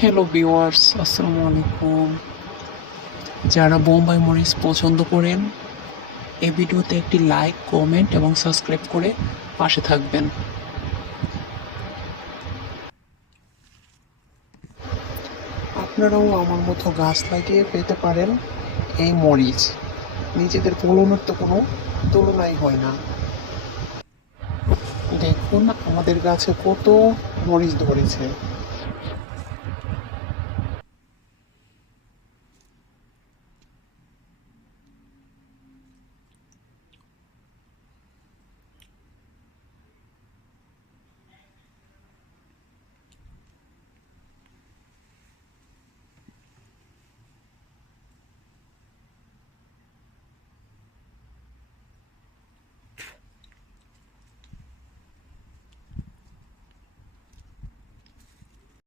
Hello viewers, আসসালামু আলাইকুম। যারা বোম্বাই মরিচ পছন্দ করেন, এই ভিডিওতে একটি লাইক, কমেন্ট এবং সাবস্ক্রাইব করে পাশে থাকবেন। আপনারাও আমার মতো গাছ লাগিয়ে পেতে পারেন এই মরিচ। নিজেদের ফলনের তো কোনো তুলনাই হয় না। দেখুন আমাদের গাছে কত মরিচ ধরেছে।